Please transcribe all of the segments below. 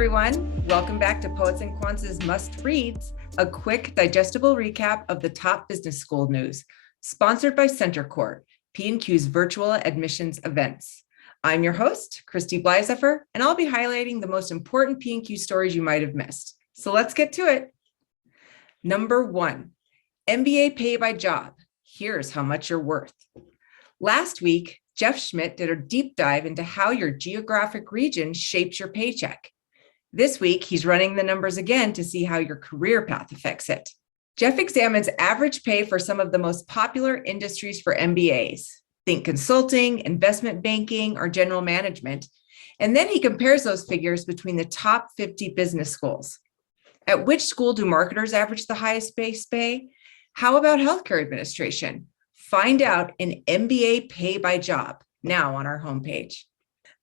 everyone. Welcome back to Poets and Quants' Must Reads, a quick, digestible recap of the top business school news, sponsored by Center Court, P&Q's virtual admissions events. I'm your host, Christy Bleisefer, and I'll be highlighting the most important P&Q stories you might have missed. So let's get to it. Number 1, MBA Pay By Job. Here's how much you're worth. Last week, Jeff Schmidt did a deep dive into how your geographic region shapes your paycheck. This week, he's running the numbers again to see how your career path affects it. Jeff examines average pay for some of the most popular industries for MBAs. Think consulting, investment banking, or general management. And then he compares those figures between the top 50 business schools. At which school do marketers average the highest base pay? How about healthcare administration? Find out in MBA Pay By Job, now on our homepage.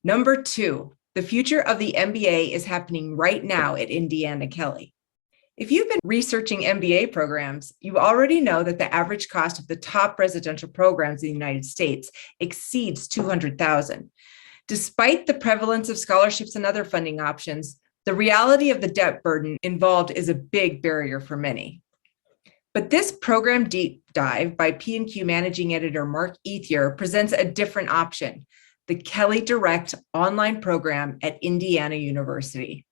Number 2, the future of the MBA is happening right now at Indiana Kelley. If you've been researching MBA programs, you already know that the average cost of the top residential programs in the United States exceeds $200,000. Despite the prevalence of scholarships and other funding options, the reality of the debt burden involved is a big barrier for many. But this program deep dive by P&Q managing editor Mark Ethier presents a different option, the Kelley Direct online program at Indiana University.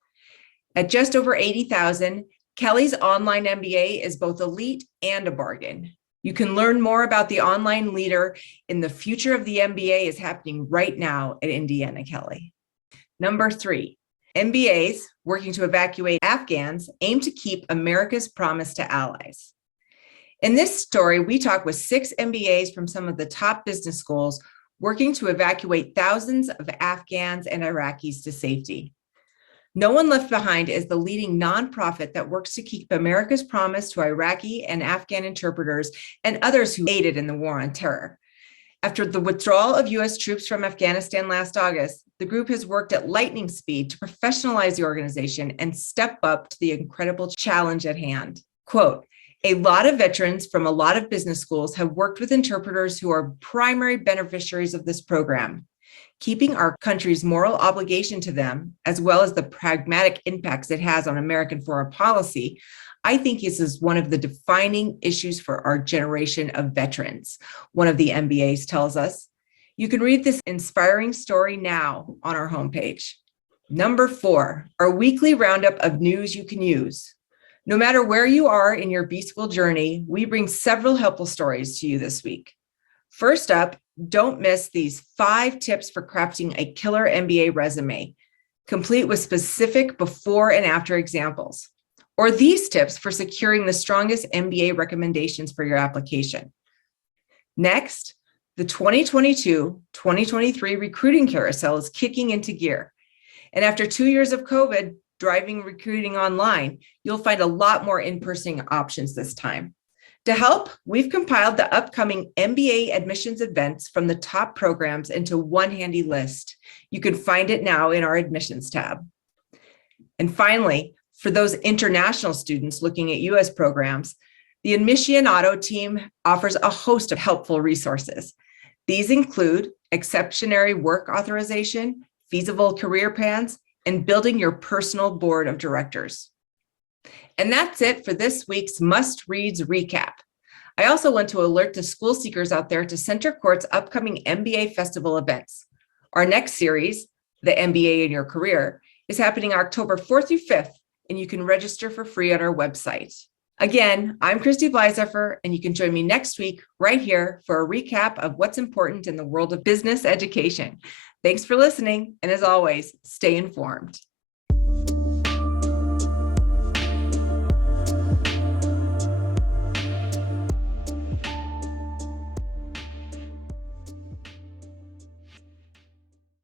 At just over $80,000, Kelley's online MBA is both elite and a bargain. You can learn more about the online leader in the future of the MBA is happening right now at Indiana Kelley. Number 3, MBAs working to evacuate Afghans aim to keep America's promise to allies. In this story, we talk with 6 MBAs from some of the top business schools working to evacuate thousands of Afghans and Iraqis to safety. No One Left Behind is the leading nonprofit that works to keep America's promise to Iraqi and Afghan interpreters and others who aided in the war on terror. After the withdrawal of U.S. troops from Afghanistan last August, the group has worked at lightning speed to professionalize the organization and step up to the incredible challenge at hand. Quote, "A lot of veterans from a lot of business schools have worked with interpreters who are primary beneficiaries of this program. Keeping our country's moral obligation to them, as well as the pragmatic impacts it has on American foreign policy, I think this is one of the defining issues for our generation of veterans," one of the MBAs tells us. You can read this inspiring story now on our homepage. Number 4, our weekly roundup of news you can use. No matter where you are in your B-School journey, we bring several helpful stories to you this week. First up, don't miss these 5 tips for crafting a killer MBA resume, complete with specific before and after examples, or these tips for securing the strongest MBA recommendations for your application. Next, the 2022-2023 recruiting carousel is kicking into gear. And after 2 years of COVID, driving recruiting online, you'll find a lot more in-person options this time. To help, we've compiled the upcoming MBA admissions events from the top programs into one handy list. You can find it now in our admissions tab. And finally, for those international students looking at US programs, the Admissionato team offers a host of helpful resources. These include exceptionary work authorization, feasible career plans, and building your personal board of directors. And that's it for this week's Must Reads recap. I also want to alert the school seekers out there to Center Court's upcoming MBA Festival events. Our next series, The MBA in Your Career, is happening October 4th through 5th, and you can register for free on our website. Again, I'm Christy Bleisefer, and you can join me next week right here for a recap of what's important in the world of business education. Thanks for listening, and as always, stay informed.